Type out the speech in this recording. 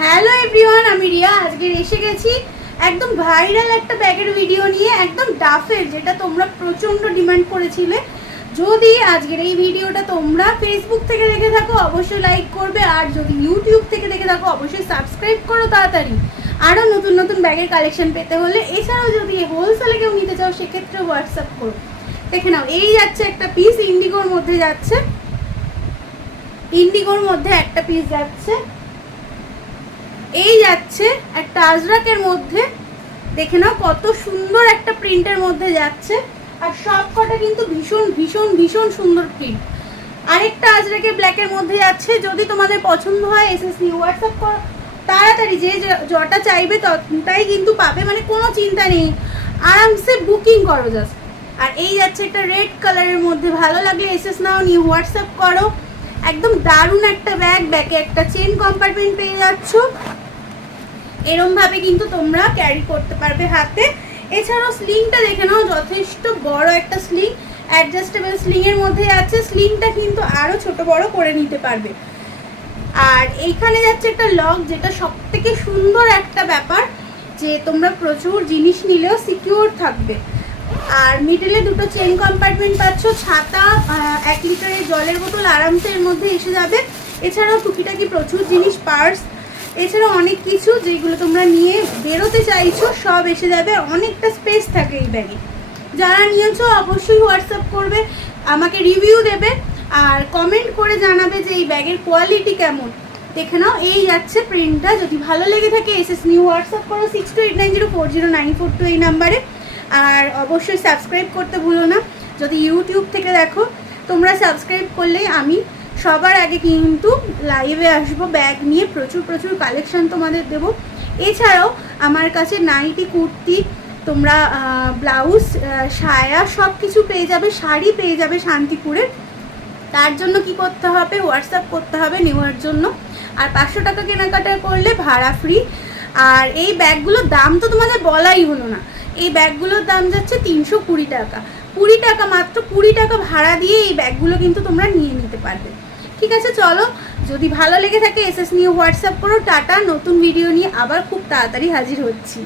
Hello everyone, আমি রিয়া। আজকে এসে গেছি একদম ভাইরাল একটা ব্যাগের ভিডিও নিয়ে, একদম ডাফের, যেটা তোমরা প্রচণ্ড ডিমান্ড করেছিলে। যদি আজকের এই ভিডিওটা তোমরা ফেসবুক থেকে দেখে থাকো অবশ্যই লাইক করবে, আর যদি ইউটিউব থেকে দেখে থাকো অবশ্যই সাবস্ক্রাইব করো তাড়াতাড়ি, আরও নতুন নতুন ব্যাগের কালেকশন পেতে হলে। এছাড়াও যদি হোলসেলে কেউ নিতে চাও সেক্ষেত্রে হোয়াটসঅ্যাপ করো। দেখে নাও, এই যাচ্ছে একটা পিস, ইন্ডিগোর মধ্যে যাচ্ছে, ইন্ডিগোর মধ্যে একটা পিস যাচ্ছে, এই যাচ্ছে একটা আজরাকের মধ্যে। দেখে নাও কত সুন্দর একটা প্রিন্টের মধ্যে যাচ্ছে, আর সব কটা কিন্তু ভীষণ ভীষণ ভীষণ সুন্দর প্রিন্ট। আরেকটা আজরাকে ব্ল্যাকের মধ্যে যাচ্ছে। যদি তোমাদের পছন্দ হয় এসএসসি হোয়াটসঅ্যাপ করো তাড়াতাড়ি, যে যটা চাইবে ততটাই কিন্তু পাবে, মানে কোনো চিন্তা নেই, আরামসে বুকিং করো জাস্ট। আর এই যাচ্ছে একটা রেড কালারের মধ্যে, ভালো লাগলে এসএস নাও, নিয়ে হোয়াটসঅ্যাপ করো। একদম দারুণ একটা ব্যাগ, ব্যাগে একটা চেন কম্পার্টমেন্ট পেয়ে যাচ্ছ, এরমভাবে কিন্তু তোমরা ক্যারি করতে পারবে হাতে। এছাড়াও স্লিংটা দেখে নাও, যথেষ্ট বড় একটা স্লিং, অ্যাডজাস্টেবল স্লিংয়ের মধ্যে আছে। স্লিংটা কিন্তু আরও ছোট বড় করে নিতে পারবে। আর এইখানে যাচ্ছে একটা লক, যেটা সব থেকে সুন্দর একটা ব্যাপার, যে তোমরা প্রচুর জিনিস নিলেও সিকিউর থাকবে। আর মিডলে দুটো চেন কম্পার্টমেন্ট পাচ্ছ, ছাতা, 1 লিটারের জলের বোতল আরামসে এর মধ্যে এসে যাবে। এছাড়াও টুকিটাকি প্রচুর জিনিস, পার্স, এছাড়াও অনেক কিছু যেগুলো তোমরা নিয়ে বেরোতে চাইছো সব এসে যাবে। অনেকটা স্পেস থাকে এই ব্যাগে। যারা নিয়েছো অবশ্যই হোয়াটসঅ্যাপ করবে, আমাকে রিভিউ দেবে, আর কমেন্ট করে জানাবে যে এই ব্যাগের কোয়ালিটি কেমন। দেখে নাও, এই যাচ্ছে প্রিন্টটা। যদি ভালো লেগে থাকে এসএস নিউ হোয়াটসঅ্যাপ করো 6289040942 এই নাম্বারে। আর অবশ্যই সাবস্ক্রাইব করতে ভুলো না। যদি ইউটিউব থেকে দেখো, তোমরা সাবস্ক্রাইব করলেই আমি সবার আগে কিন্তু লাইভে আসবো ব্যাগ নিয়ে, প্রচুর প্রচুর কালেকশন তোমাদের দেবো। এছাড়াও আমার কাছে নাইটি, কুর্তি, তোমরা ব্লাউজ, সায়া সব কিছু পেয়ে যাবে, শাড়ি পেয়ে যাবে শান্তিপুরে। তার জন্য কি করতে হবে, হোয়াটসঅ্যাপ করতে হবে নেওয়ার জন্য। আর 500 টাকা কেনাকাটা করলে ভাড়া ফ্রি। আর এই ব্যাগগুলোর দাম তো তোমাদের বলাই হলো না, এই ব্যাগগুলোর দাম যাচ্ছে 320 টাকা। 20 টাকা, মাত্র 20 টাকা ভাড়া দিয়ে এই ব্যাগগুলো কিন্তু তোমরা নিয়ে নিতে পারবে। ঠিক আছে, চলো, যদি ভালো লেগে থাকে এসএস নিয়ে হোয়াটসঅ্যাপ করো। টাটা, নতুন ভিডিও নিয়ে আবার খুব তাড়াতাড়ি হাজির হচ্ছি।